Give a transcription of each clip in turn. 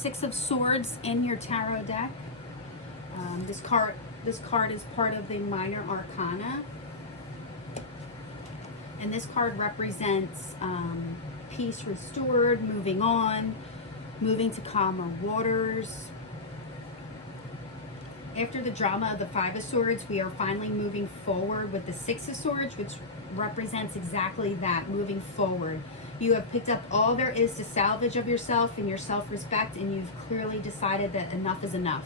Six of Swords in your tarot deck. This card is part of the Minor Arcana. And this card represents peace restored, moving on, moving to calmer waters. After the drama of the Five of Swords, we are finally moving forward with the Six of Swords, which represents exactly that, moving forward. You have picked up all there is to salvage of yourself and your self-respect, and you've clearly decided that enough is enough.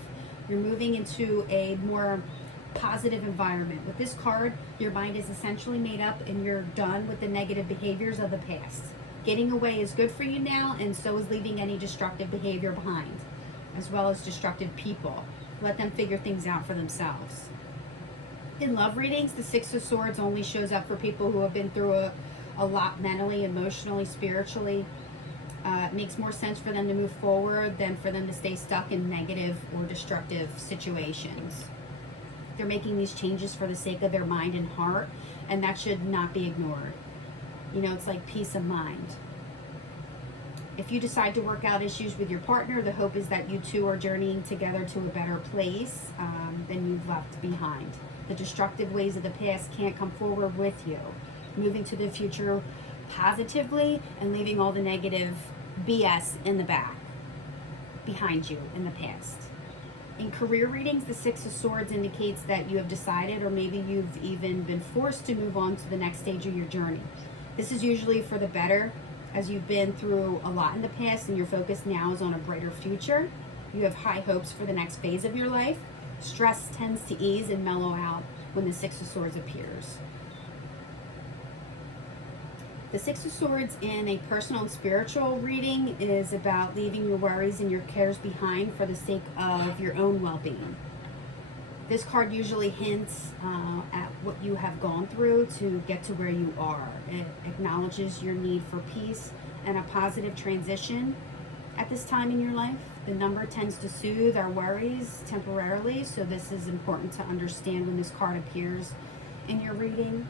You're moving into a more positive environment. With this card, your mind is essentially made up and you're done with the negative behaviors of the past. Getting away is good for you now, and so is leaving any destructive behavior behind, as well as destructive people. Let them figure things out for themselves. In love readings, the Six of Swords only shows up for people who have been through a lot mentally, emotionally, spiritually. It makes more sense for them to move forward than for them to stay stuck in negative or destructive situations. They're making these changes for the sake of their mind and heart, and that should not be ignored. You know, it's like peace of mind. If you decide to work out issues with your partner, the hope is that you two are journeying together to a better place than you've left behind. The destructive ways of the past can't come forward with you. Moving to the future positively and leaving all the negative BS in the back, behind you in the past. In career readings, the Six of Swords indicates that you have decided, or maybe you've even been forced to move on to the next stage of your journey. This is usually for the better, as you've been through a lot in the past and your focus now is on a brighter future. You have high hopes for the next phase of your life. Stress tends to ease and mellow out when the Six of Swords appears. The Six of Swords in a personal and spiritual reading is about leaving your worries and your cares behind for the sake of your own well-being. This card usually hints at what you have gone through to get to where you are. It acknowledges your need for peace and a positive transition at this time in your life. The number tends to soothe our worries temporarily, so this is important to understand when this card appears in your reading.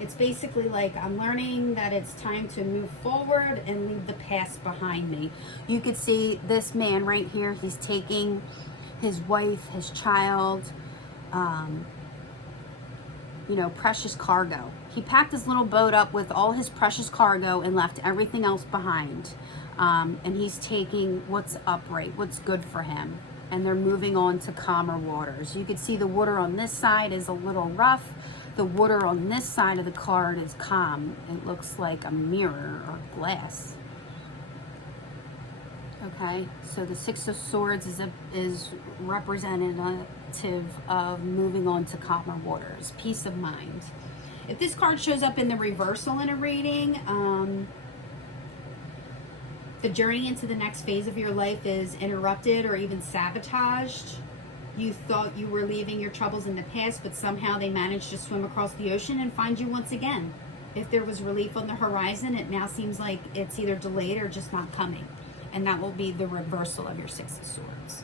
It's basically like, I'm learning that it's time to move forward and leave the past behind me. You could see this man right here. He's taking his wife, his child, precious cargo. He packed his little boat up with all his precious cargo and left everything else behind. And he's taking what's upright, what's good for him. And they're moving on to calmer waters. You could see the water on this side is a little rough. The water on this side of the card is calm. It looks like a mirror or glass. Okay, so the Six of Swords is representative of moving on to calmer waters, peace of mind. If this card shows up in the reversal in a reading, the journey into the next phase of your life is interrupted or even sabotaged. You thought you were leaving your troubles in the past, but somehow they managed to swim across the ocean and find you once again. If there was relief on the horizon, it now seems like it's either delayed or just not coming. And that will be the reversal of your Six of Swords.